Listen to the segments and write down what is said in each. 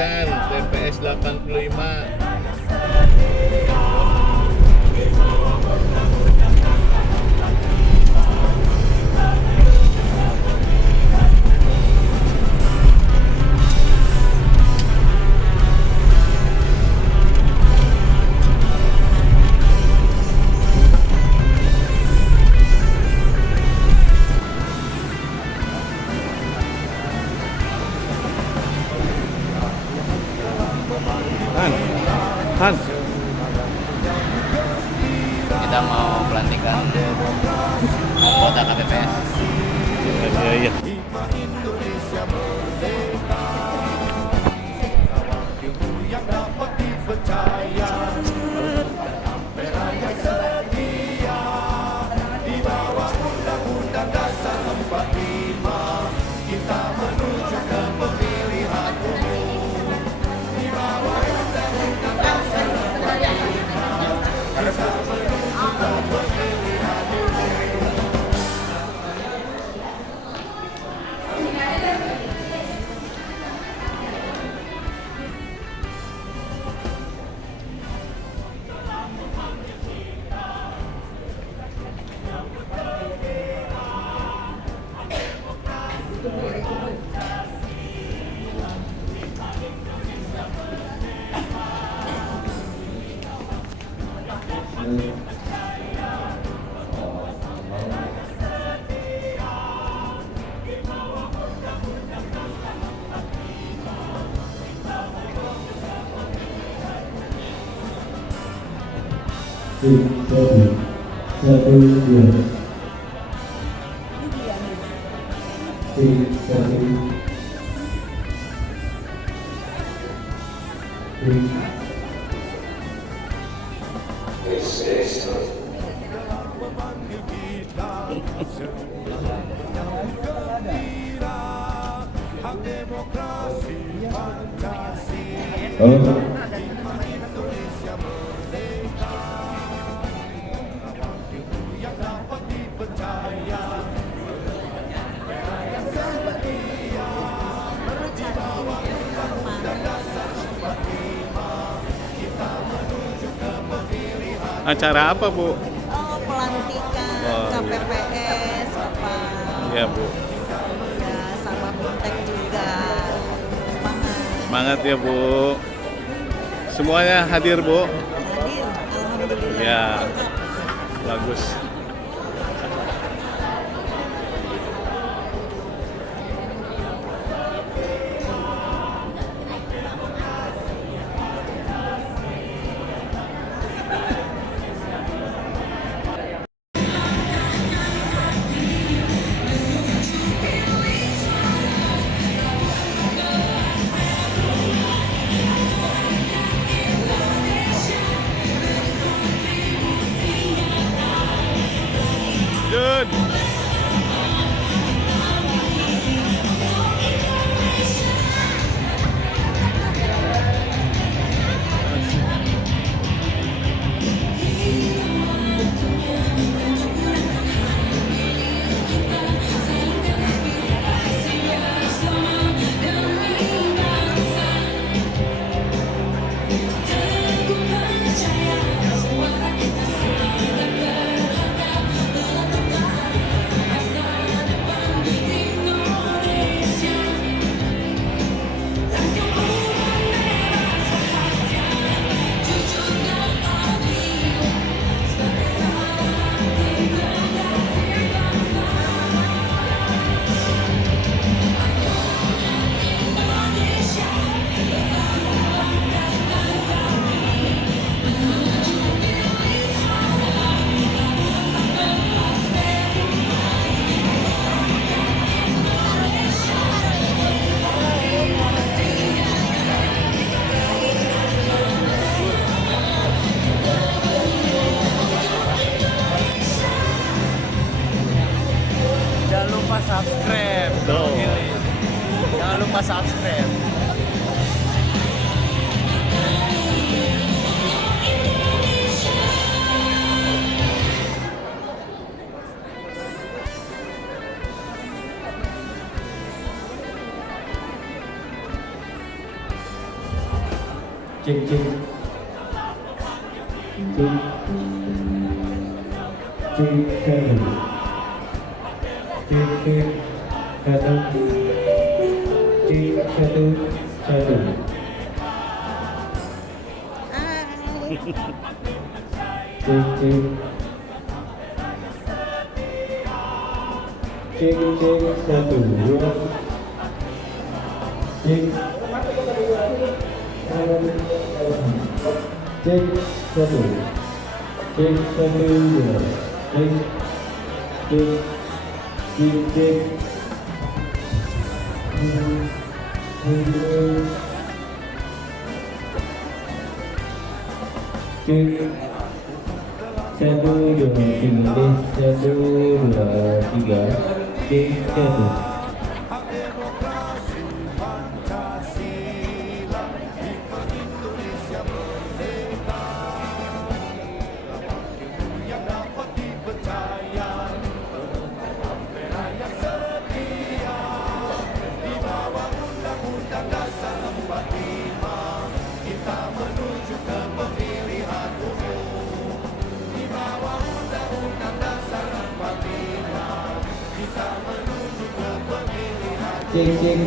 pelantikan TPS 85. Hans, Kita mau pelantikan anggota KPPS. iya. Satu dua Acara apa, Bu? Pelantikan KPPS, Bapak. Iya, Bu. Ya, sama Buntek juga. Semangat ya, Bu. Semuanya hadir, Bu. Hadir, alhamdulillah. Ya, bagus. Jun. cek cek cek cek satu cek satu satu Hai. cek cek cek cek satu dua cek cek satu cek satu dua cek cek cek cek cek satu dua tiga satu dua tiga cek satu cek cek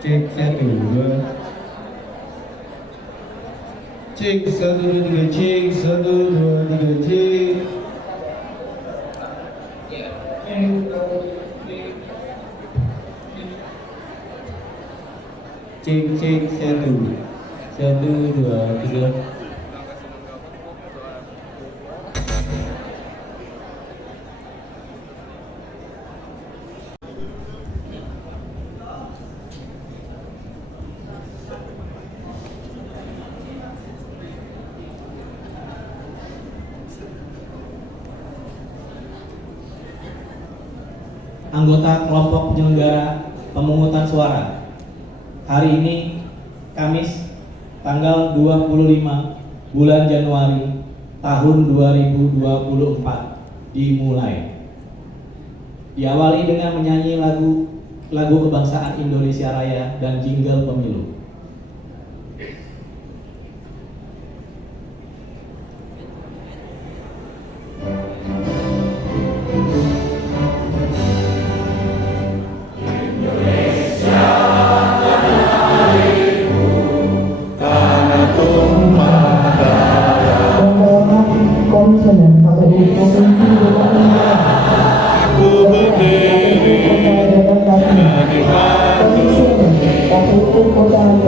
cek satu dua cek satu dua tiga cek satu dua tiga cek cek cek satu satu dua tiga anggota kelompok penyelenggara pemungutan suara. Hari ini Kamis tanggal 25 bulan Januari tahun 2024 dimulai. Diawali dengan menyanyi lagu kebangsaan Indonesia Raya dan jingle pemilu. Komisioner KPU Provinsi DKI Jakarta, Komisioner KPU Kota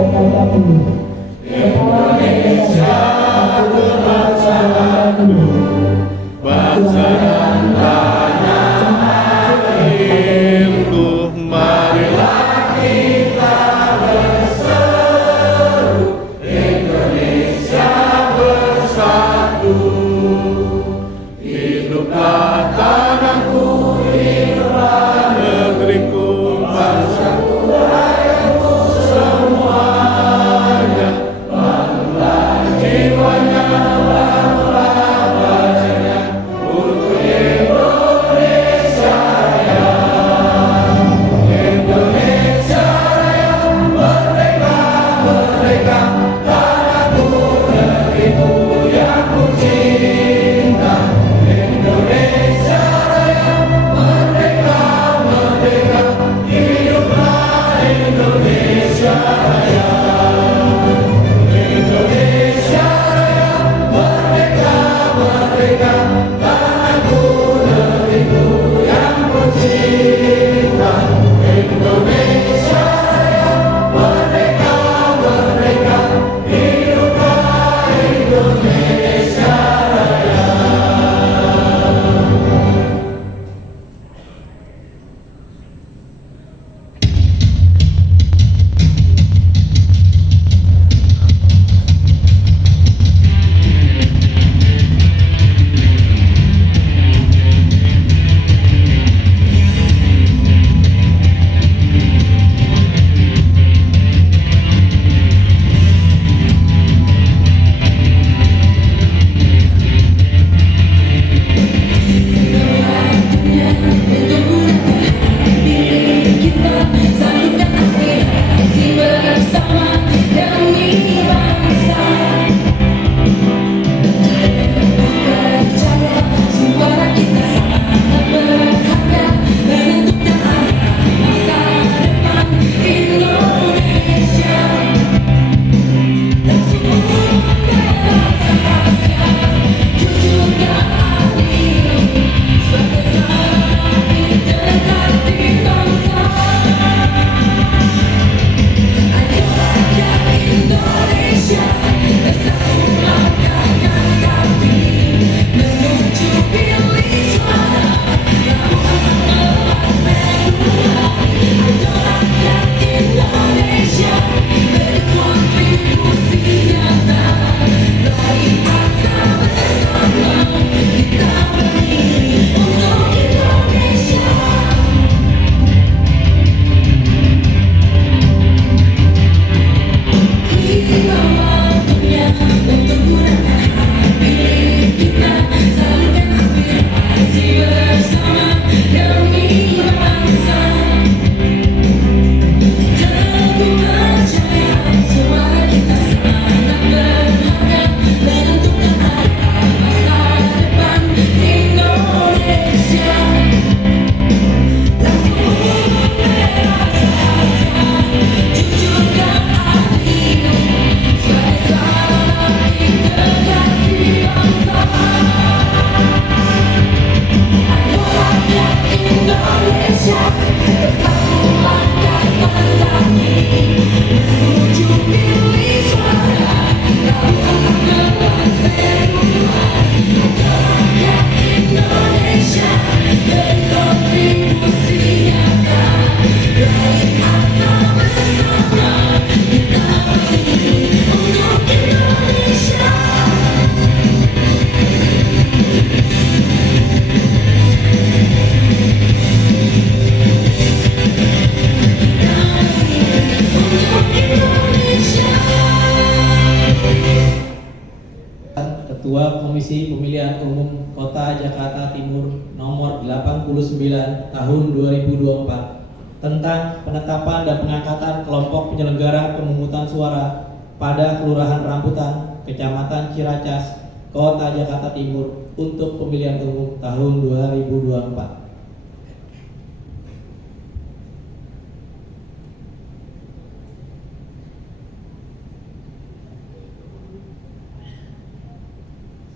Ketua Komisi Pemilihan Umum Kota Jakarta Timur nomor 89 tahun 2024 tentang penetapan dan pengangkatan kelompok penyelenggara pemungutan suara pada Kelurahan Rambutan, Kecamatan Ciracas, Kota Jakarta Timur untuk pemilihan umum tahun 2024.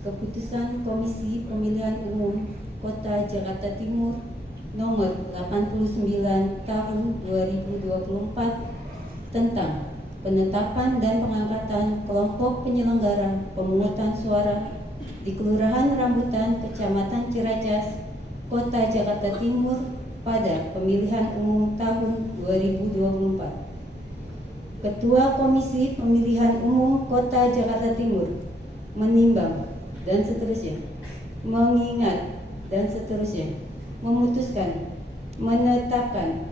Keputusan Komisi Pemilihan Umum Kota Jakarta Timur nomor 89 tahun 2024 tentang penetapan dan pengangkatan kelompok penyelenggara pemungutan suara di Kelurahan Rambutan, Kecamatan Ciracas, Kota Jakarta Timur pada pemilihan umum tahun 2024. Ketua Komisi Pemilihan Umum Kota Jakarta Timur menimbang dan seterusnya, mengingat dan seterusnya, memutuskan, menetapkan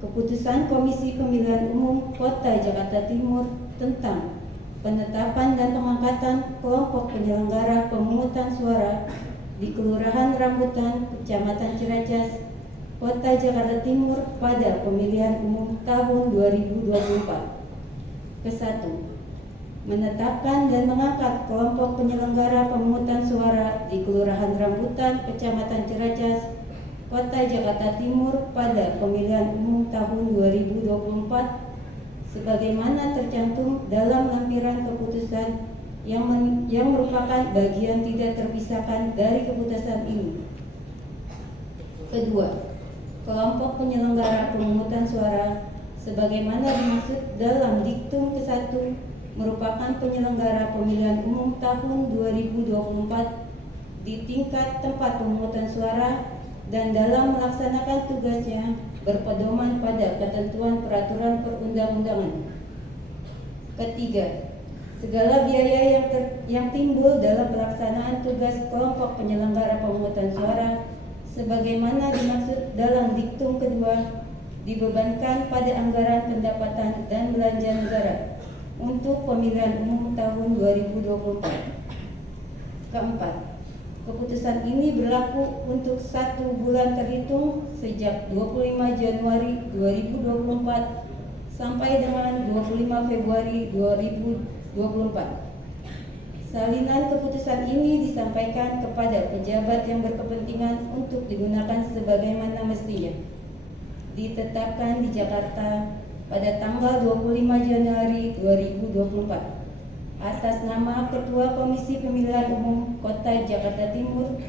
keputusan Komisi Pemilihan Umum Kota Jakarta Timur tentang penetapan dan pengangkatan kelompok penyelenggara pemungutan suara di Kelurahan Rambutan, Kecamatan Ciracas, Kota Jakarta Timur pada pemilihan umum tahun 2024. Ke-1. Menetapkan dan mengangkat kelompok penyelenggara pemungutan suara di Kelurahan Rambutan, Kecamatan Ciracas, Kota Jakarta Timur pada pemilihan umum tahun 2024 sebagaimana tercantum dalam lampiran keputusan yang merupakan bagian tidak terpisahkan dari keputusan ini. Kedua, kelompok penyelenggara pemungutan suara sebagaimana dimaksud dalam diktum ke-1 merupakan penyelenggara pemilihan umum tahun 2024 di tingkat tempat pemungutan suara dan dalam melaksanakan tugasnya berpedoman pada ketentuan peraturan perundang-undangan. Ketiga, segala biaya yang timbul dalam pelaksanaan tugas kelompok penyelenggara pemungutan suara sebagaimana dimaksud dalam diktum kedua dibebankan pada anggaran pendapatan dan belanja negara untuk pemilihan umum tahun 2024. Keempat, keputusan ini berlaku untuk 1 bulan terhitung sejak 25 Januari 2024 sampai dengan 25 Februari 2024. Salinan keputusan ini disampaikan kepada pejabat yang berkepentingan untuk digunakan sebagaimana mestinya. Ditetapkan di Jakarta pada tanggal 25 Januari 2024 atas nama Ketua Komisi Pemilihan Umum Kota Jakarta Timur,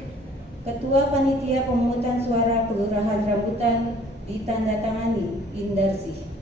Ketua Panitia Pemungutan Suara Kelurahan Rambutan ditandatangani Indarsi.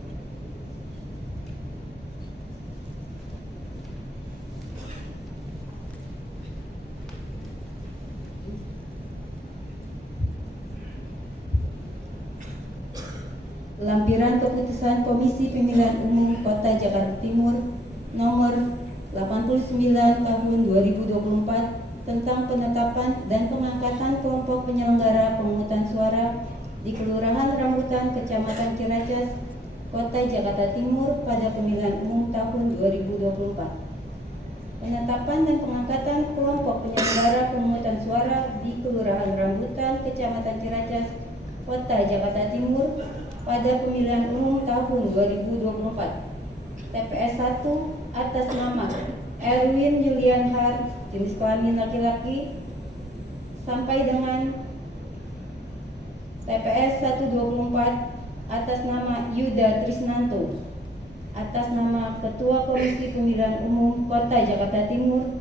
Lampiran keputusan Komisi Pemilihan Umum Kota Jakarta Timur nomor 89 tahun 2024 tentang penetapan dan pengangkatan kelompok penyelenggara pemungutan suara di Kelurahan Rambutan, Kecamatan Ciracas, Kota Jakarta Timur pada pemilihan umum tahun 2024. Penetapan dan pengangkatan kelompok penyelenggara pemungutan suara di Kelurahan Rambutan, Kecamatan Ciracas, Kota Jakarta Timur pada pemilihan umum tahun 2024. TPS 1 atas nama Erwin Julian Har, jenis kelamin laki-laki, sampai dengan TPS 124 atas nama Yuda Trisnanto, atas nama Ketua Komisi Pemilihan Umum Kota Jakarta Timur,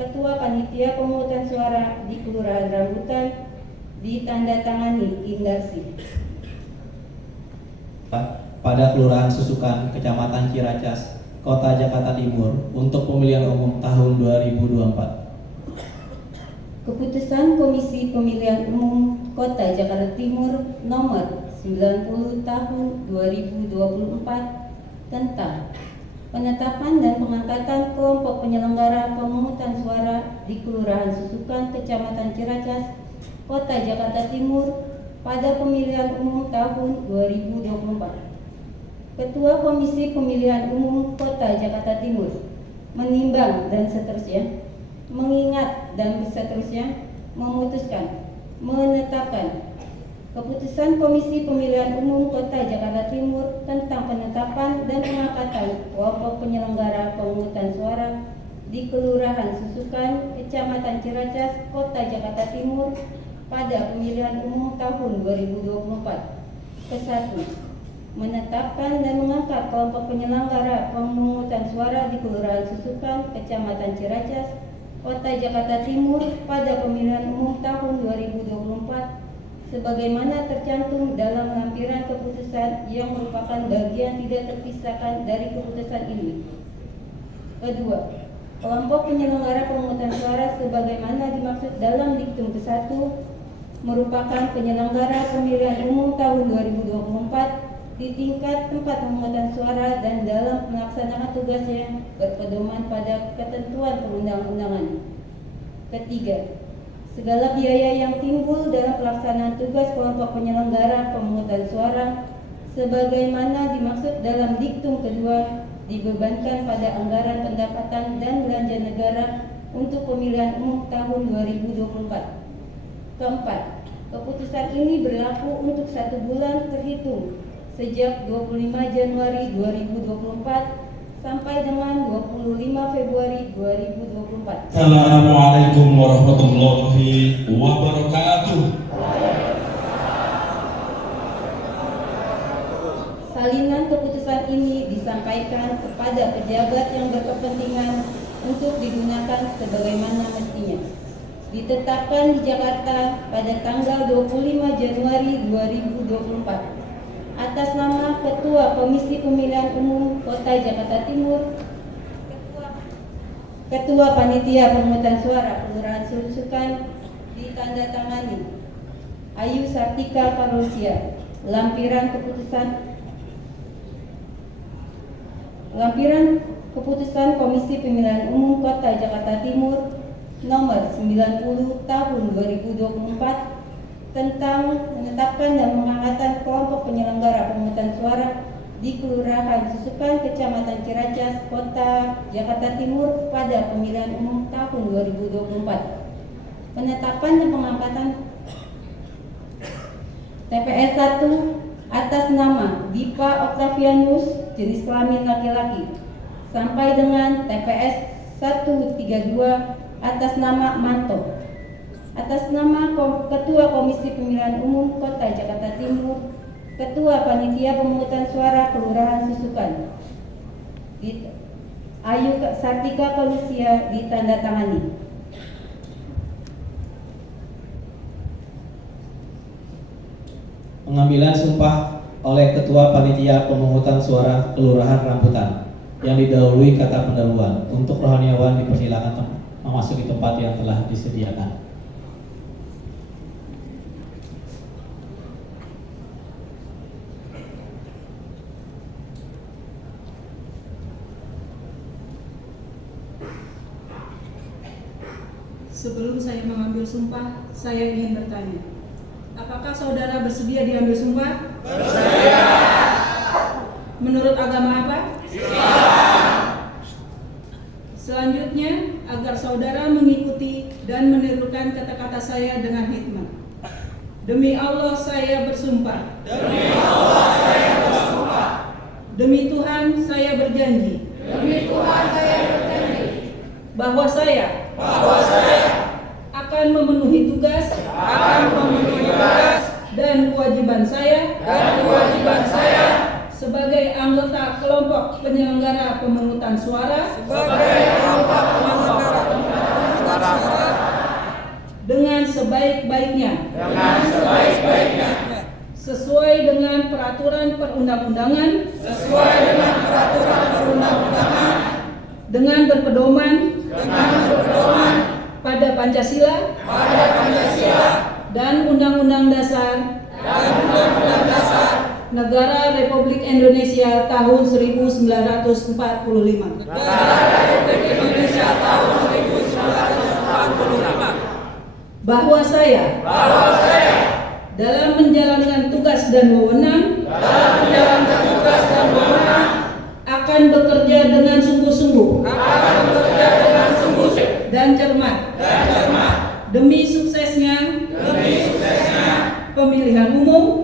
Ketua Panitia Pemungutan Suara di Kelurahan Rambutan, ditandatangani Indarsi. pada Kelurahan Susukan, Kecamatan Ciracas, Kota Jakarta Timur untuk pemilihan umum tahun 2024. Keputusan Komisi Pemilihan Umum Kota Jakarta Timur nomor 90 tahun 2024 tentang penetapan dan pengangkatan kelompok penyelenggara pemungutan suara di Kelurahan Susukan, Kecamatan Ciracas, Kota Jakarta Timur pada pemilihan umum tahun 2024. Ketua Komisi Pemilihan Umum Kota Jakarta Timur menimbang dan seterusnya, mengingat dan seterusnya, memutuskan, menetapkan keputusan Komisi Pemilihan Umum Kota Jakarta Timur tentang penetapan dan pengangkatan kelompok penyelenggara pemungutan suara di Kelurahan Susukan, Kecamatan Ciracas, Kota Jakarta Timur pada pemilihan umum tahun 2024. Ke-1. Menetapkan dan mengangkat kelompok penyelenggara pemungutan suara di Kelurahan Susukan, Kecamatan Ciracas, Kota Jakarta Timur pada pemilihan umum tahun 2024 sebagaimana tercantum dalam lampiran keputusan yang merupakan bagian tidak terpisahkan dari keputusan ini. Kedua, kelompok penyelenggara pemungutan suara sebagaimana dimaksud dalam diktum ke-1 merupakan penyelenggara pemilihan umum tahun 2024 di tingkat tempat pemungutan suara dan dalam melaksanakan tugasnya berpedoman pada ketentuan perundang-undangan. Ketiga, segala biaya yang timbul dalam pelaksanaan tugas kelompok penyelenggara pemungutan suara sebagaimana dimaksud dalam diktum kedua dibebankan pada anggaran pendapatan dan belanja negara untuk pemilihan umum tahun 2024. Keempat, keputusan ini berlaku untuk 1 bulan terhitung sejak 25 Januari 2024 sampai dengan 25 Februari 2024. Assalamualaikum warahmatullahi wabarakatuh. Salinan keputusan ini disampaikan kepada pejabat yang berkepentingan untuk digunakan sebagaimana mestinya. Ditetapkan di Jakarta pada tanggal 25 Januari 2024. Atas nama Ketua Komisi Pemilihan Umum Kota Jakarta Timur, Ketua Panitia Pemungutan Suara Kelurahan Susukan ditandatangani Ayu Sartika Karosia. Lampiran keputusan Komisi Pemilihan Umum Kota Jakarta Timur nomor 90 tahun 2024 tentang menetapkan dan pengangkatan kelompok penyelenggara pemungutan suara di Kelurahan Susukan, Kecamatan Ciracas, Kota Jakarta Timur pada pemilihan umum tahun 2024. Penetapan dan pengangkatan TPS 1 atas nama Dipa Octavianus jenis kelamin laki-laki sampai dengan TPS 132 atas nama Manto. Atas nama Ketua Komisi Pemilihan Umum Kota Jakarta Timur, Ketua Panitia Pemungutan Suara Kelurahan Susukan, Ayu Sartika Kalusia ditandatangani. Pengambilan sumpah oleh Ketua Panitia Pemungutan Suara Kelurahan Rambutan yang didahului kata pendahuluan. Untuk rohaniawan dipersilakan memasuki tempat yang telah disediakan. Sebelum saya mengambil sumpah, saya ingin bertanya, apakah saudara bersedia diambil sumpah? Bersedia. Menurut agama apa? Islam. Selanjutnya, agar saudara mengikuti dan menirukan kata-kata saya dengan hikmat. Demi Allah saya bersumpah. Demi Allah saya bersumpah. Demi Tuhan saya berjanji. Demi Tuhan saya berjanji. Bahwa saya akan memenuhi tugas dan kewajiban saya sebagai anggota kelompok penyelenggara pemungutan suara dengan sebaik-baiknya sesuai dengan peraturan perundang-undangan dengan berpedoman pada Pancasila dan Undang-Undang Dasar Negara Republik Indonesia tahun 1945. Bahwa saya dalam menjalankan tugas dan wewenang akan bekerja dengan sungguh-sungguh dan cermat demi suksesnya pemilihan umum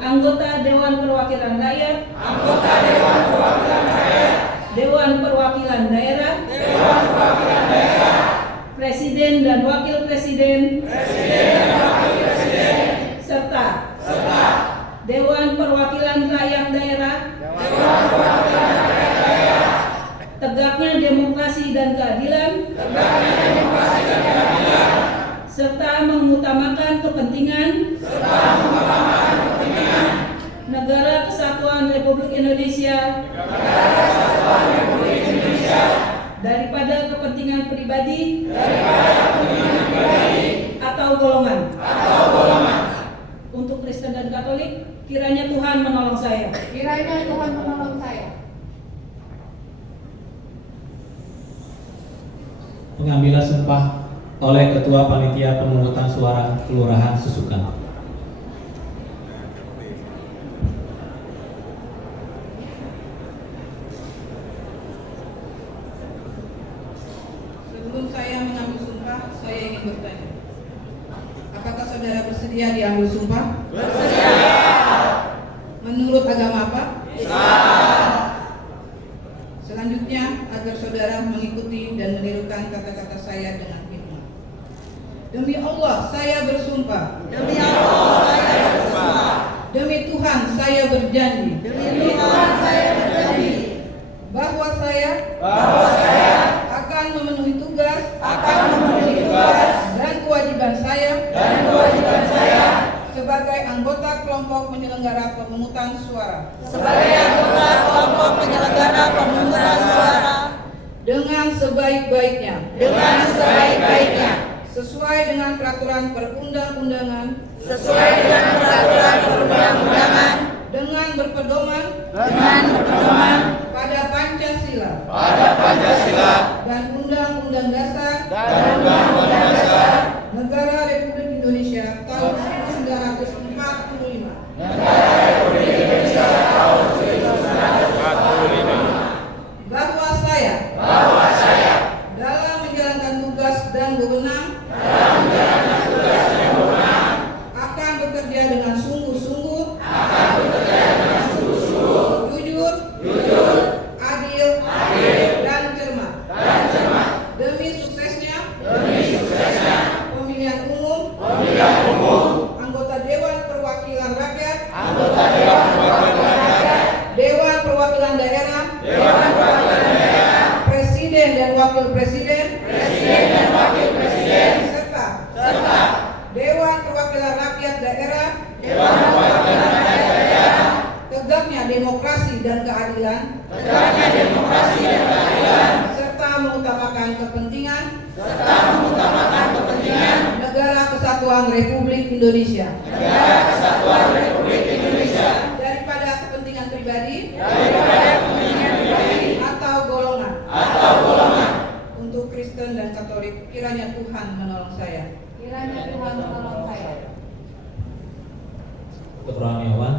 anggota Dewan Perwakilan Rakyat, Dewan Perwakilan Daerah, Presiden dan Wakil Presiden, serta Dewan Perwakilan Rakyat Daerah, tegaknya demokrasi dan keadilan, serta mengutamakan kepentingan Negara Kesatuan Republik Indonesia daripada kepentingan pribadi atau golongan. Untuk Kristen dan Katolik, kiranya Tuhan menolong saya. Pengambilan sumpah oleh Ketua Panitia Pemungutan Suara Kelurahan Susukan. Sebelum saya mengambil sumpah, saya ingin bertanya. Apakah saudara bersedia diambil sumpah? Bersedia. Menurut agama apa? Islam. Selanjutnya, agar saudara mengikuti dan menirukan kata-kata saya dengan hikmat. Demi Allah, saya bersumpah. Demi Allah, saya bersumpah. Demi Tuhan, saya berjanji. Demi Tuhan, saya berjanji. Bahwa saya akan memenuhi tugas dan kewajiban saya sebagai anggota kelompok penyelenggara pemungutan suara dengan sebaik-baiknya sesuai dengan peraturan perundang-undangan dengan berpedoman pada Pancasila dan Undang-Undang Dasar Negara Republik Indonesia tahun 1945. Bahwa saya dalam menjalankan tugas dan wewenang akan bekerja dengan sungguh-sungguh, jujur, adil, dan cermat demi suksesnya pemilihan umum anggota Dewan Perwakilan Rakyat, Dewan Perwakilan Daerah, Presiden dan Wakil Presiden, serta Dewan Perwakilan Rakyat Daerah, tegaknya demokrasi dan keadilan, serta mengutamakan kepentingan Negara Kesatuan Republik Indonesia daripada kepentingan pribadi atau golongan. Untuk Kristen dan Katolik, kiranya Tuhan menolong saya. Untuk rohaniawan,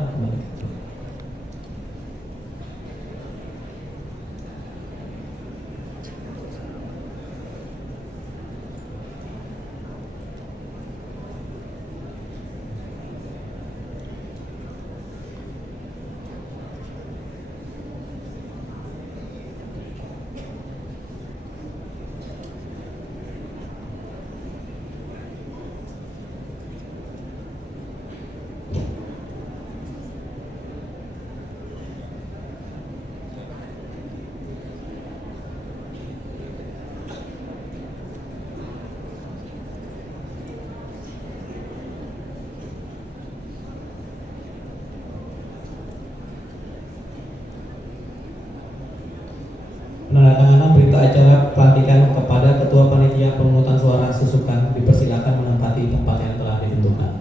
acara pelantikan kepada Ketua Panitia Pemungutan Suara Susukan dipersilakan menempati tempat yang telah ditentukan.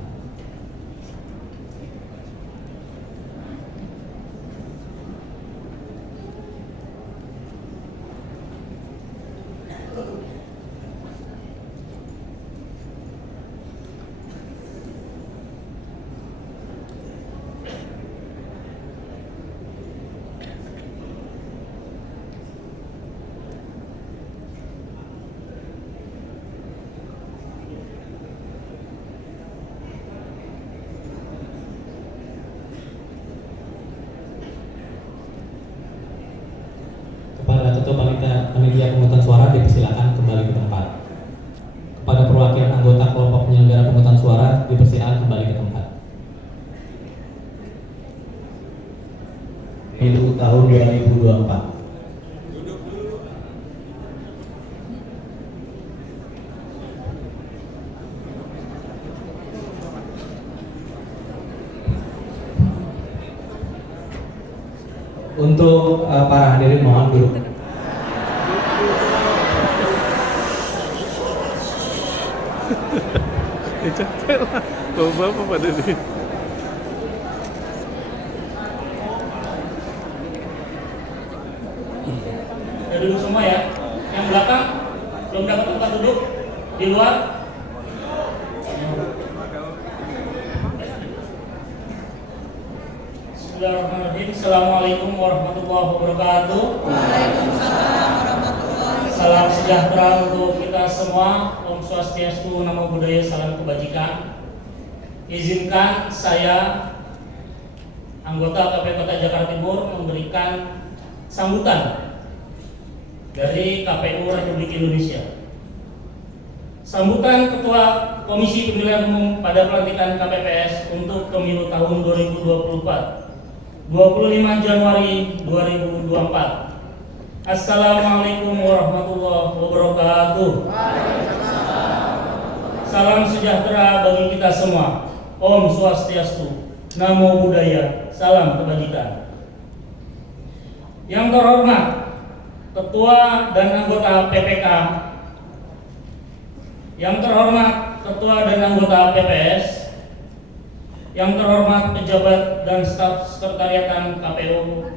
Kepada Ketua Panitia Pemungutan Suara dipersilakan kembali ke tempat. Kepada perwakilan anggota kelompok penyelenggara pemungutan suara dipersilakan kembali ke tempat. Pemilu tahun 2024. Untuk para hadirin mohon duduk. Capek lah, bapak pada di. Udah duduk semua ya. Yang belakang belum dapat tempat duduk di luar. Bismillahirrahmanirrahim. Assalamualaikum warahmatullahi wabarakatuh. Waalaikumsalam warahmatullahi wabarakatuh. Salam sejahtera untuk kita semua. Om Swastiastu, Namo Buddhaya, salam kebajikan. Izinkan saya, anggota KPU Kota Jakarta Timur, memberikan sambutan dari KPU Republik Indonesia. Sambutan Ketua Komisi Pemilihan Umum pada pelantikan KPPS untuk pemilu tahun 2024. 25 Januari 2024. Assalamualaikum warahmatullahi wabarakatuh. Salam sejahtera bagi kita semua. Om Swastiastu, Namo Buddhaya, salam kebajikan. Yang terhormat Ketua dan anggota PPK, yang terhormat Ketua dan anggota PPS, yang terhormat pejabat dan staf sekretariatan KPU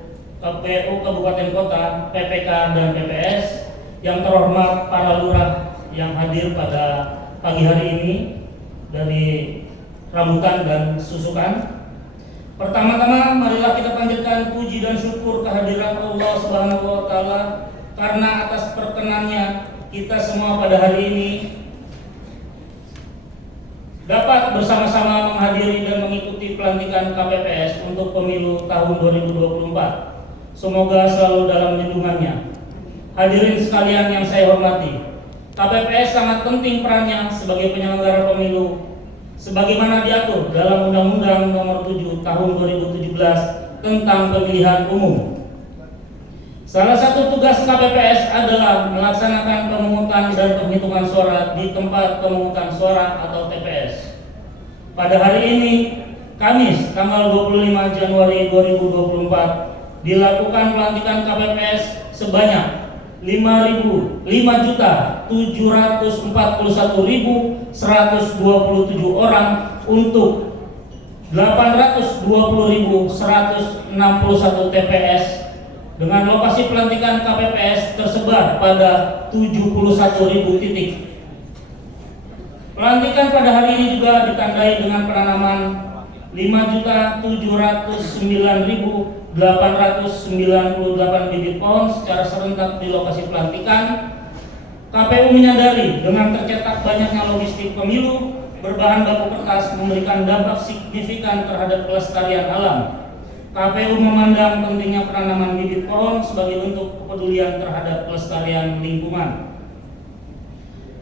Kabupaten Kota, PPK dan PPS, yang terhormat para lurah yang hadir pada pagi hari ini dari Rambutan dan Susukan. Pertama-tama marilah kita panjatkan puji dan syukur kehadiran Allah Subhanahu wa taala karena atas perkenannya kita semua pada hari ini dapat bersama-sama menghadiri dan mengikuti pelantikan KPPS untuk pemilu tahun 2024. Semoga selalu dalam lindungannya. Hadirin sekalian yang saya hormati, KPPS sangat penting perannya sebagai penyelenggara pemilu sebagaimana diatur dalam Undang-Undang Nomor 7 Tahun 2017 tentang Pemilihan Umum. Salah satu tugas KPPS adalah melaksanakan pemungutan dan penghitungan suara di tempat pemungutan suara atau TPS. Pada hari ini, Kamis, tanggal 25 Januari 2024, dilakukan pelantikan KPPS sebanyak 5.741.127 orang untuk 820.161 TPS dengan lokasi pelantikan KPPS tersebar pada 71.000 titik. Pelantikan pada hari ini juga ditandai dengan penanaman 5.709.898 bibit pohon secara serentak di lokasi pelantikan. KPU menyadari dengan tercetak banyaknya logistik pemilu berbahan baku kertas memberikan dampak signifikan terhadap kelestarian alam. KPU memandang pentingnya penanaman bibit pohon sebagai bentuk kepedulian terhadap kelestarian lingkungan.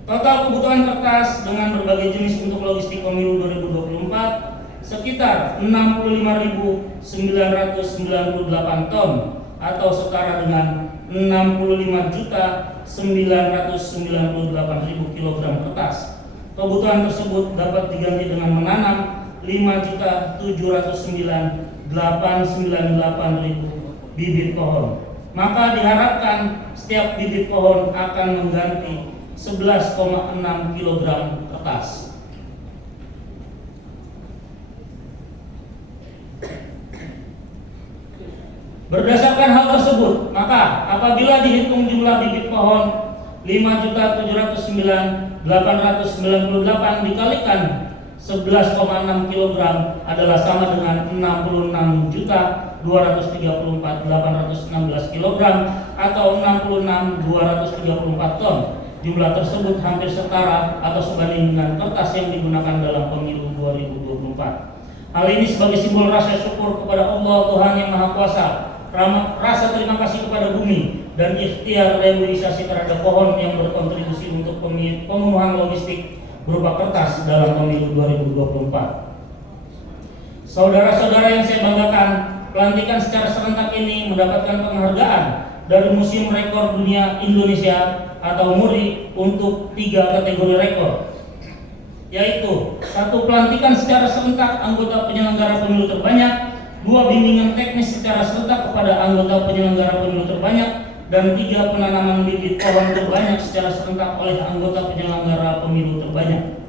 Total kebutuhan kertas dengan berbagai jenis untuk logistik pemilu 2024 sekitar 65.998 ton atau setara dengan 65.998.000 kg kertas. Kebutuhan tersebut dapat diganti dengan menanam 5.709.898.000 bibit pohon. maka diharapkan setiap bibit pohon akan mengganti 11,6 kg kertas. Berdasarkan hal tersebut, maka apabila dihitung jumlah bibit pohon 5.709.898 dikalikan 11,6 kg adalah sama dengan 66.234.816 kg atau 66.234 ton. Jumlah tersebut hampir setara atau sebanding dengan kertas yang digunakan dalam pemilu 2024. Hal ini sebagai simbol rasa syukur kepada Allah Tuhan yang Maha Kuasa, rasa terima kasih kepada bumi, dan ikhtiar reboisasi terhadap pohon yang berkontribusi untuk pemenuhan logistik berupa kertas dalam pemilu 2024. Saudara-saudara yang saya banggakan, pelantikan secara serentak ini mendapatkan penghargaan dari Museum Rekor Dunia Indonesia atau MURI untuk 3 kategori rekor, yaitu 1 pelantikan secara serentak anggota penyelenggara pemilu terbanyak, 2 bimbingan teknis secara serentak kepada anggota penyelenggara pemilu terbanyak, dan 3 penanaman bibit pohon terbanyak secara serentak oleh anggota penyelenggara pemilu terbanyak.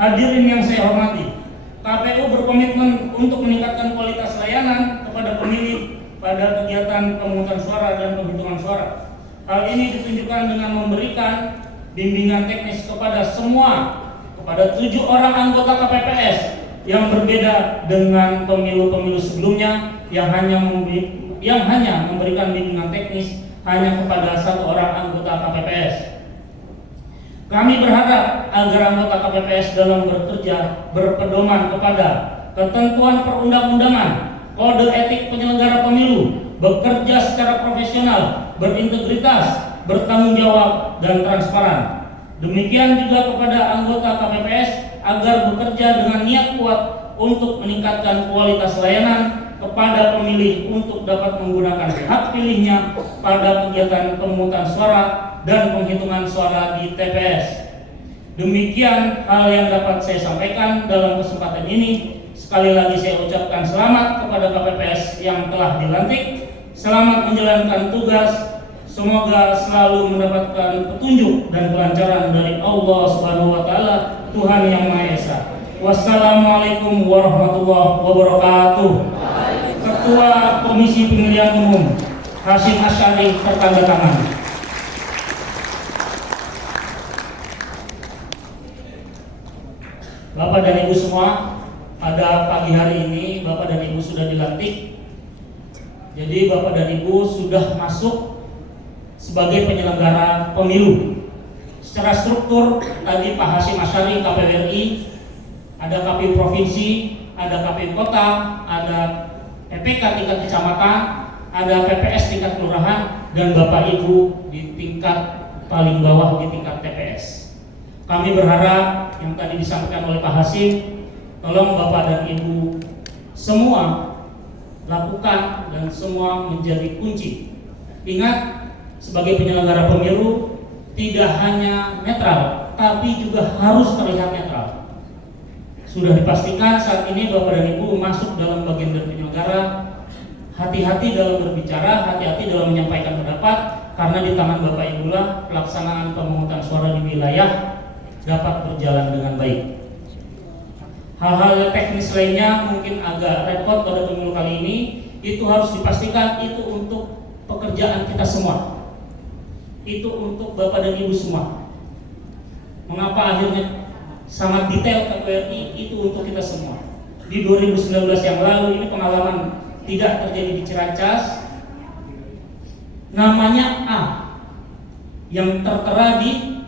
Hadirin yang saya hormati, KPU berkomitmen untuk meningkatkan kualitas layanan kepada pemilih pada kegiatan pemungutan suara dan penghitungan suara. Hal ini ditunjukkan dengan memberikan bimbingan teknis kepada 7 orang anggota KPPS yang berbeda dengan pemilu-pemilu sebelumnya yang hanya memberikan bimbingan teknis hanya kepada 1 orang anggota KPPS. Kami berharap agar anggota KPPS dalam bekerja berpedoman kepada ketentuan perundang-undangan, kode etik penyelenggara pemilu, bekerja secara profesional, berintegritas, bertanggung jawab, dan transparan. Demikian juga kepada anggota KPPS agar bekerja dengan niat kuat untuk meningkatkan kualitas layanan kepada pemilih untuk dapat menggunakan hak pilihnya pada kegiatan pemungutan suara dan penghitungan suara di TPS. Demikian hal yang dapat saya sampaikan dalam kesempatan ini. Sekali lagi saya ucapkan selamat kepada KPPS yang telah dilantik. Selamat menjalankan tugas. Semoga selalu mendapatkan petunjuk dan kelancaran dari Allah Subhanahu wa taala, Tuhan yang Maha Esa. Wassalamualaikum warahmatullahi wabarakatuh. Ketua Komisi Pemilihan Umum Hasyim Asyari tertanda tangan. Bapak dan Ibu semua, pada pagi hari ini Bapak dan Ibu sudah dilantik. Jadi Bapak dan Ibu sudah masuk sebagai penyelenggara pemilu. Secara struktur tadi Pak Hasyim Asyari KPU RI, ada KPU provinsi, ada KPU kota, ada PPK tingkat kecamatan, ada PPS tingkat kelurahan, dan Bapak Ibu di tingkat paling bawah di tingkat TPS. Kami berharap yang tadi disampaikan oleh Pak Hasyim, tolong Bapak dan Ibu semua lakukan dan semua menjadi kunci. Ingat, sebagai penyelenggara pemilu tidak hanya netral, tapi juga harus terlihat netral. Sudah dipastikan saat ini Bapak dan Ibu masuk dalam bagian dari penyelenggara. Hati-hati dalam berbicara, hati-hati dalam menyampaikan pendapat, karena di tangan Bapak Ibu lah pelaksanaan pemungutan suara di wilayah dapat berjalan dengan baik. Hal-hal teknis lainnya mungkin agak repot pada pemilu kali ini, itu harus dipastikan itu untuk pekerjaan kita semua. Itu untuk Bapak dan Ibu semua. Mengapa akhirnya sangat detail KPU RI, itu untuk kita semua. Di 2019 yang lalu ini pengalaman tidak terjadi di Ciracas. Namanya A yang tertera di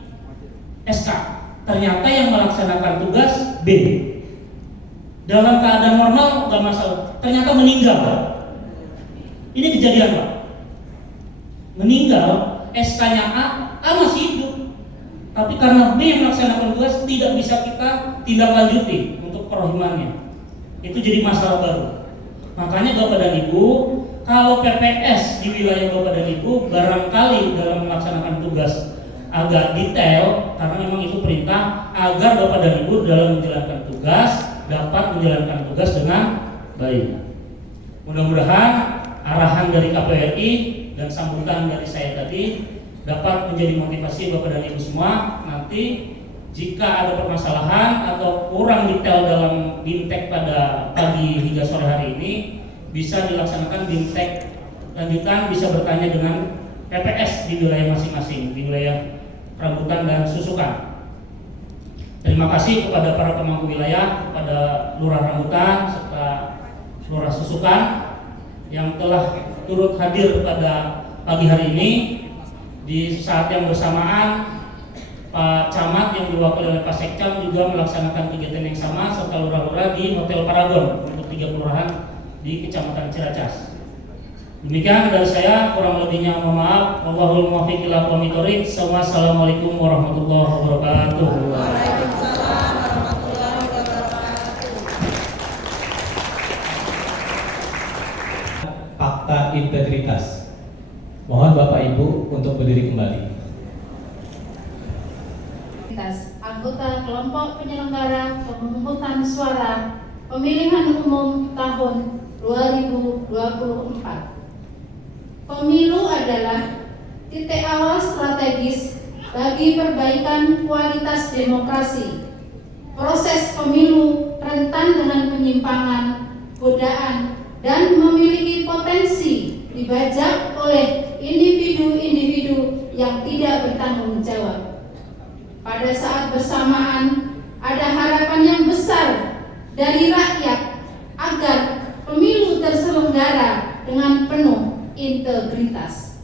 SK, ternyata yang melaksanakan tugas B. Dalam keadaan normal gak masalah, ternyata meninggal. Ini kejadian Pak. Meninggal, SK-nya A masih hidup, tapi karena B yang melaksanakan tugas tidak bisa kita tindak lanjuti untuk perohimannya. Itu jadi masalah baru. Makanya Bapak dan Ibu, kalau PPS di wilayah Bapak dan Ibu barangkali dalam melaksanakan tugas agak detail, karena memang itu perintah, agar Bapak dan Ibu dalam menjalankan tugas dapat menjalankan tugas dengan baik. Mudah-mudahan arahan dari KPU RI dan sambutan dari saya tadi dapat menjadi motivasi Bapak dan Ibu semua. Nanti jika ada permasalahan atau kurang detail dalam BIMTEK pada pagi hingga sore hari ini, bisa dilaksanakan BIMTEK lanjutan, bisa bertanya dengan PPS di wilayah masing-masing, di wilayah Rambutan dan Susukan. Terima kasih kepada para pemangku wilayah, kepada Lurah Rambutan serta Lurah Susukan yang telah turut hadir pada pagi hari ini. Di saat yang bersamaan, Pak Camat yang diwakili oleh Pak Sekcam juga melaksanakan kegiatan yang sama serta lurah-lurah di Hotel Paragon untuk 3 kelurahan di Kecamatan Ciracas. Demikian dari saya, kurang lebihnya mohon maaf. Wallahul muwaffiq ila aqwamit thoriq. Wassalamualaikum warahmatullahi wabarakatuh. Waalaikumsalam warahmatullahi wabarakatuh. Fakta integritas. Mohon Bapak Ibu untuk berdiri kembali. Anggota kelompok penyelenggara pemungutan suara pemilihan umum tahun 2024. Pemilu adalah titik awal strategis bagi perbaikan kualitas demokrasi. Proses pemilu rentan dengan penyimpangan, godaan, dan memiliki potensi dibajak oleh individu-individu yang tidak bertanggung jawab. Pada saat bersamaan, ada harapan yang besar dari rakyat agar pemilu terselenggara dengan penuh integritas.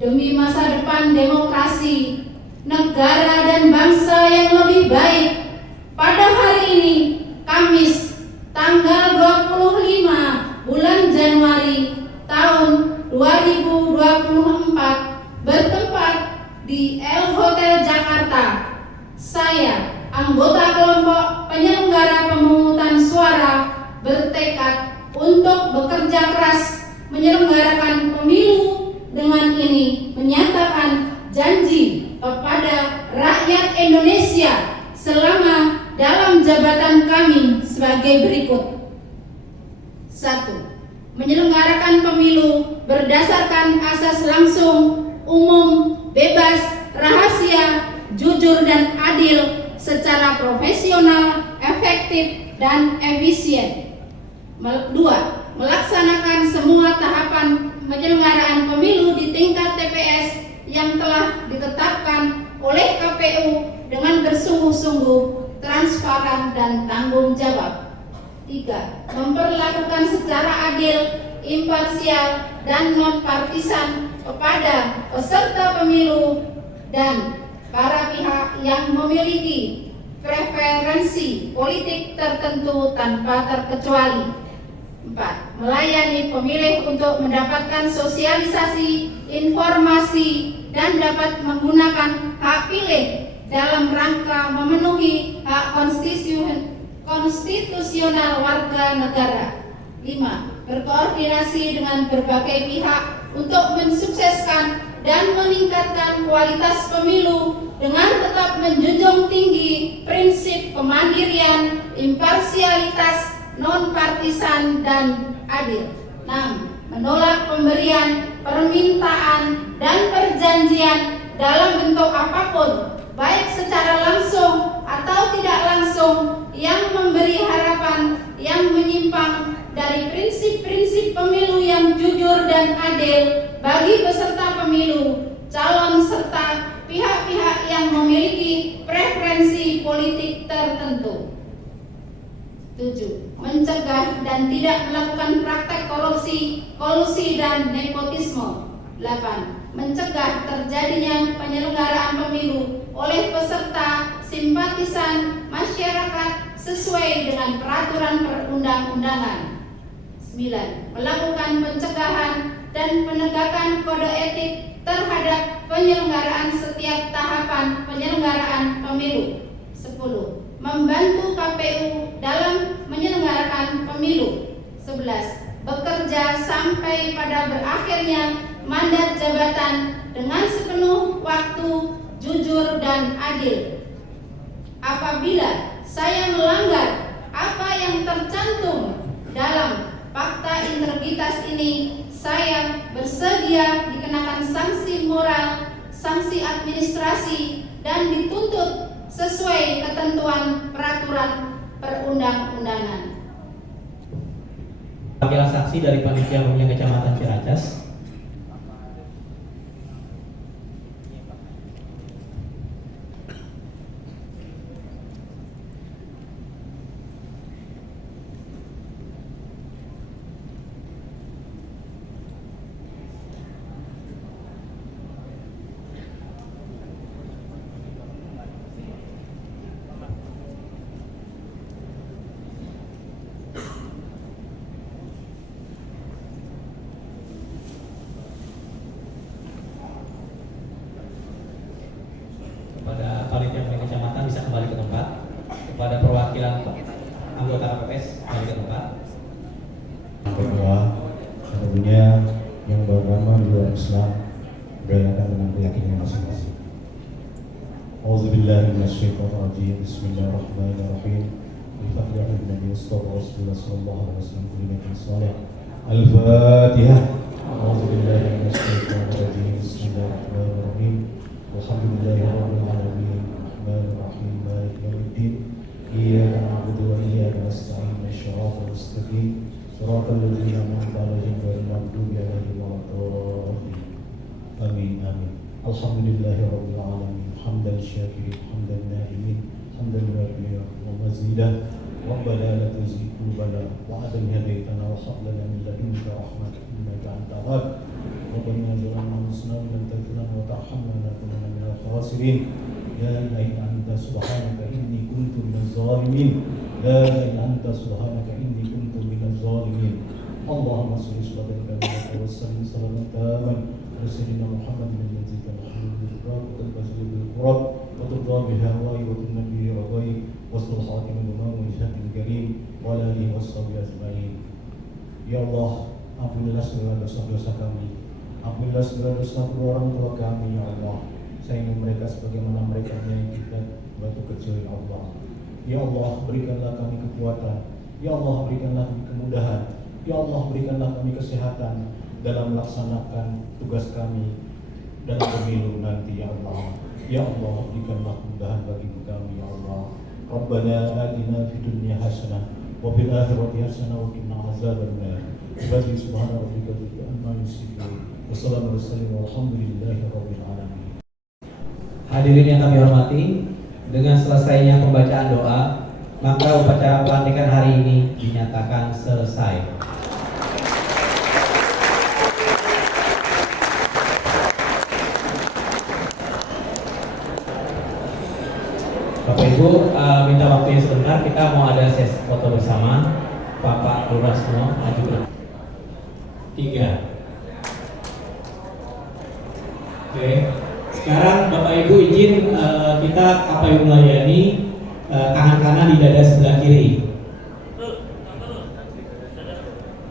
Demi masa depan demokrasi, negara dan bangsa yang lebih baik, pada hari ini, Kamis, tanggal 25 bulan Januari tahun 2024, bertempat di El Hotel Jakarta, saya, anggota kelompok penyelenggara pemungutan suara, bertekad untuk bekerja keras menyelenggarakan pemilu. Dengan ini menyatakan janji kepada rakyat Indonesia selama dalam jabatan kami sebagai berikut. 1. Menyelenggarakan pemilu berdasarkan asas langsung, umum, bebas, rahasia, jujur dan adil secara profesional, efektif dan efisien. 2. Melaksanakan semua tahapan penyelenggaraan pemilu di tingkat TPS yang telah ditetapkan oleh KPU dengan bersungguh-sungguh, transparan dan tanggung jawab. 3. Memperlakukan secara adil, imparsial dan non partisan kepada peserta pemilu dan para pihak yang memiliki preferensi politik tertentu tanpa terkecuali. 4. Melayani pemilih untuk mendapatkan sosialisasi, informasi, dan dapat menggunakan hak pilih dalam rangka memenuhi hak konstitusional warga negara. 5. Berkoordinasi dengan berbagai pihak untuk mensukseskan dan meningkatkan kualitas pemilu dengan tetap menjunjung tinggi prinsip kemandirian, imparsialitas, non-partisan dan adil. 6. Menolak pemberian, permintaan, dan perjanjian dalam bentuk apapun, baik secara langsung atau tidak langsung, yang memberi harapan yang menyimpang dari prinsip-prinsip pemilu yang jujur dan adil bagi peserta pemilu, calon serta pihak-pihak yang memiliki preferensi politik tertentu. 7. Mencegah dan tidak melakukan praktek korupsi, kolusi dan nepotisme. 8. Mencegah terjadinya penyelenggaraan pemilu oleh peserta, simpatisan, masyarakat sesuai dengan peraturan perundang-undangan. 9. Melakukan pencegahan dan penegakan kode etik terhadap penyelenggaraan setiap tahapan penyelenggaraan pemilu. 10. Membantu KPU dalam menyelenggarakan pemilu. 11. Bekerja sampai pada berakhirnya mandat jabatan dengan sepenuh waktu, jujur dan adil. Apabila saya melanggar apa yang tercantum dalam Fakta Integritas ini saya bersedia dikenakan sanksi moral, sanksi administrasi, dan dituntut sesuai ketentuan peraturan perundang-undangan. Panggilan saksi dari Panitia Pemilihan Kecamatan Ciracas. Kepada Panitia Pemilihan Kecamatan bisa kembali ke tempat. Kepada perwakilan anggota KPPS kembali ke tempat. Kedua, tentunya yang beragama di luar Islam berayakan dengan keyakinan masing-masing. Auzubillahi minasyaitonirrajim. Bismillahirrahmanirrahim. Al-Fatihah bin Nabi Rasulullah sallallahu alaihi wasallam kuliah salih. Al-Fatihah. Auzubillahi minasyaitonirrajim. Bismillahirrahmanirrahim. Alhamdulillahirabbil alamin. Arrahmanirrahim. Maliki yaumiddin. Iyyaka na'budu wa iyyaka nasta'in. Shiratal mustaqim. Shiratal ladzina an'amta 'alaihim ghairil maghdubi 'alaihim waladdallin. Amin amin. Alhamdulillahirabbil alamin. Hamdan syakirin, hamdan na'imin, hamdan wafiya wa mazidah. Rabbana la tuzigh qulubana ba'da idh hadaytana wa hab lana min ladunka rahmatan innaka antal wahhab. Rabbana zalamna anfusana wa lam taghfir lana wa tarhamna lanakunanna minal khasirin. La ilaha illa anta subhanaka inni kuntu minaz zalimin. La ilaha illa anta subhanaka inni kuntu minaz zalimin. Allahumma shalli wa sallim salaman taman ala sayyidina Muhammadin al-Aziz al-Hamid al-Qur'an wa al-Bazil bil-Qur'an wa tudra biha wa nabi rabai wa sul hakim al-umam wa jahil karim wa ala alihi washabihi ajma'in. Ya Allah, ampunilah segala dosa-dosa kami. Ampunilah segala dosa kedua orang tua kami, ya Allah. Sayangi mereka sebagaimana mereka menyayangi kita batu kecil, ya Allah. Ya Allah, berikanlah kami kekuatan. Ya Allah, berikanlah kami kemudahan. Ya Allah, berikanlah kami kesehatan dalam melaksanakan tugas kami dalam pemilu nanti, ya Allah. Ya Allah, berikanlah kemudahan bagi kami, ya Allah. Rabbana atina fid dunya hasanah wa fil akhirati hasanah wa qina azabannar. Subhana subhana rabbika rabbil amma yasifun. Wassalamualaikum warahmatullahi wabarakatuh. Hadirin yang kami hormati, dengan selesainya pembacaan doa, maka upacara pelantikan hari ini dinyatakan selesai. Bapak Ibu, minta waktunya sebentar, kita mau ada sesi foto bersama. Bapak Lurah semua maju ke 3. Oke, sekarang Bapak Ibu izin kita KPU melayani tangan kanan di dada sebelah kiri.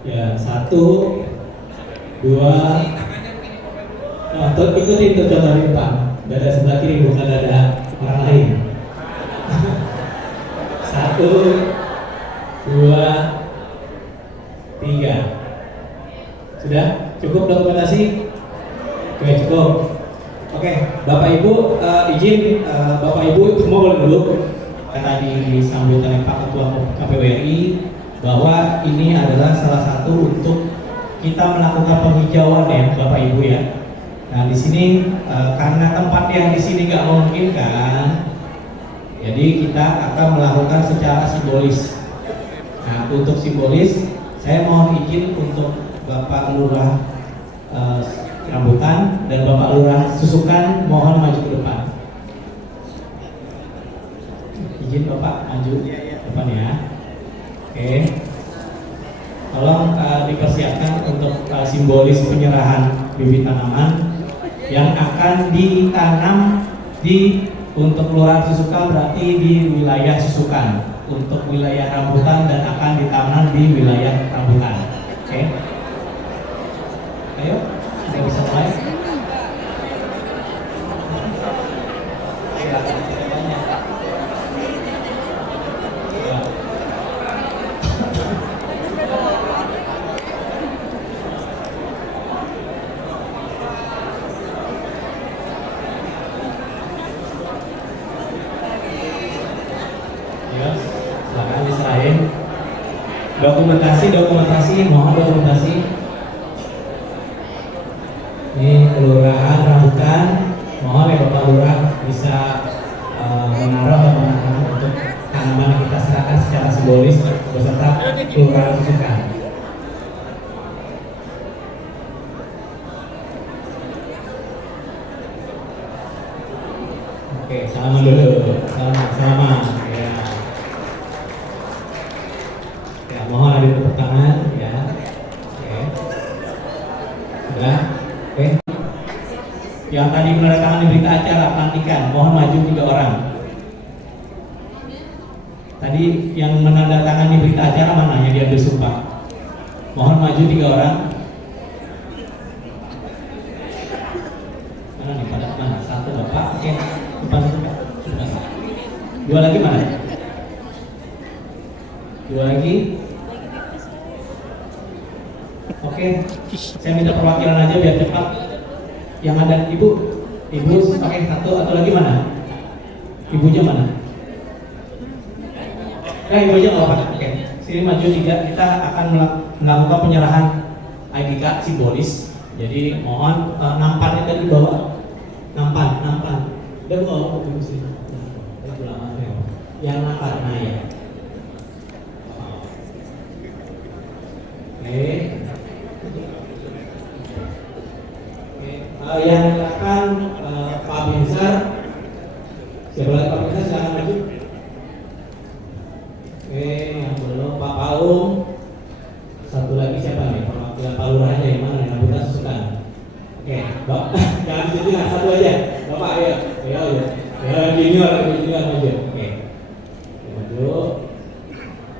Ya, 1, 2. Ikutin tuh contoh di depan. Dada sebelah kiri, bukan dada orang lain. 1, 2, 3. Sudah? Cukup dokumentasi? Oke, cukup. Oke, Bapak Ibu izin Bapak Ibu semua boleh duduk. Tadi disambut oleh Pak Ketua KPU RI bahwa ini adalah salah satu untuk kita melakukan penghijauan ya Bapak Ibu ya. Nah di sini karena tempat yang di sini nggak memungkinkan, jadi kita akan melakukan secara simbolis. Nah untuk simbolis, saya mohon izin untuk Bapak Lurah Rambutan dan Bapak Lurah Susukan mohon maju ke depan. Izin Bapak maju ke depan ya. Oke. Tolong dipersiapkan untuk simbolis penyerahan bibit tanaman yang akan ditanam di untuk Kelurahan Susukan, berarti di wilayah Susukan. Untuk wilayah Rambutan dan akan ditanam di wilayah Rambutan. Oke. Ayo, kita bisa mulai. Dokumentasi, mohon dokumentasi. Ini kelurahan Rambutan, mohon ya Bapak Lurah bisa menaruh atau menanam untuk tanaman yang kita serahkan secara simbolis beserta kelurahan Susukan. Oke, salaman dulu, salaman. Ya, mohon hadir tepuk tangan, ya. Oke, sudah. Oke. Yang tadi menandatangani berita acara pelantikan, mohon maju 3 orang. Tadi yang menandatangani berita acara mana yang diambil sumpah? Mohon maju 3 orang. Mana nih pada mana? 1 Bapak, oke. Depan. 2 lagi mana? 2 lagi. Oke, saya minta perwakilan aja biar cepat. Yang ada ibu pakai 1 atau lagi mana? Ibunya mana? Ibunya nggak apa-apa. Oke, sini maju 3. Kita akan melakukan penyerahan ID card simbolis. Jadi mohon nampannya tadi bawa. Nampan. Udah bawa ibu sini. Yang nampan, nah ya. Oke. Yang akan Pak Binsar, siapa lagi Pak Binsar, silakan maju. Oke, yang belum Pak Paung, 1 lagi siapa nih? Perwakilan Pak Lurah aja yang mana? Yang Rambutan Susukan. Oke, Bapak, jangan situ lah, 1 aja. Bapak ayo. Junior maju. Oke, maju.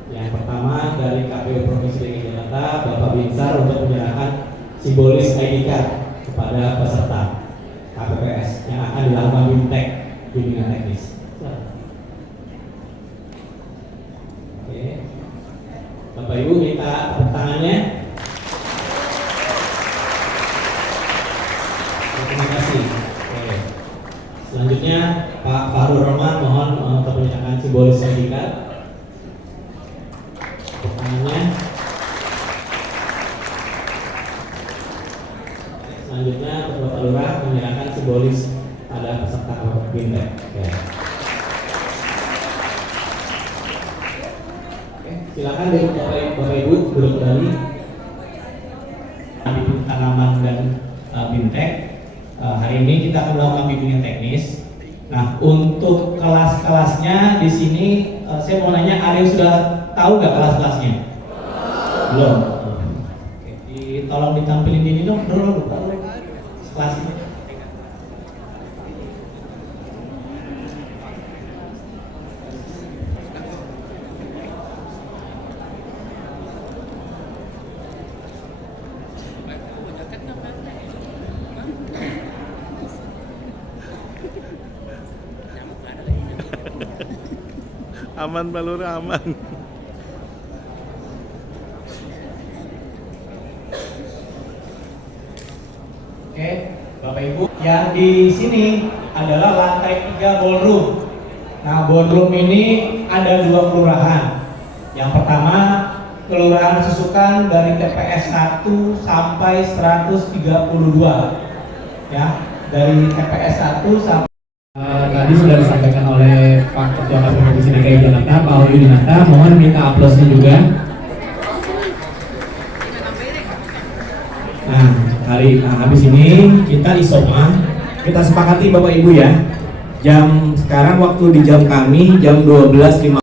Yang pertama dari KPU Provinsi DKI Jakarta, Bapak Binsar untuk penyerahan simbolis ID card kepada peserta KPPS yang akan dilakukan BIMTEK, bimbingan teknis. Oke, Bapak Ibu minta tepuk tangannya. Terima kasih. Oke. Selanjutnya Pak Fahrul Rahman, mohon untuk menyerahkan simbolis ID card. Tepuk tangannya. Selanjutnya Bapak Lurah menyerahkan simbolis pada peserta BIMTEK. Oke, silakan dulu Bapak Ibu duduk kembali. Tanaman dan BIMTEK. Hari ini kita akan melakukan bimbingan teknis. Nah, untuk kelas-kelasnya di sini saya mau nanya, ada yang sudah tahu nggak kelas-kelasnya? Belum. Tolong ditampilin ini dong, kelasnya. Aman Pak Lurah, aman. Oke, Bapak Ibu, yang di sini adalah lantai 3 ballroom. Nah, ballroom ini ada 2 kelurahan. Yang pertama, Kelurahan Susukan dari TPS 1 sampai 132. Ya, dari TPS 1 sampai tadi sudah disampaikan oleh Pak Ketua KPU Provinsi DKI Jakarta, Pak Audi Dinata. Mohon minta aplausnya juga. Nah, habis ini kita isoma. Kita sepakati Bapak Ibu ya. Sekarang waktu di jam kami jam 12.05.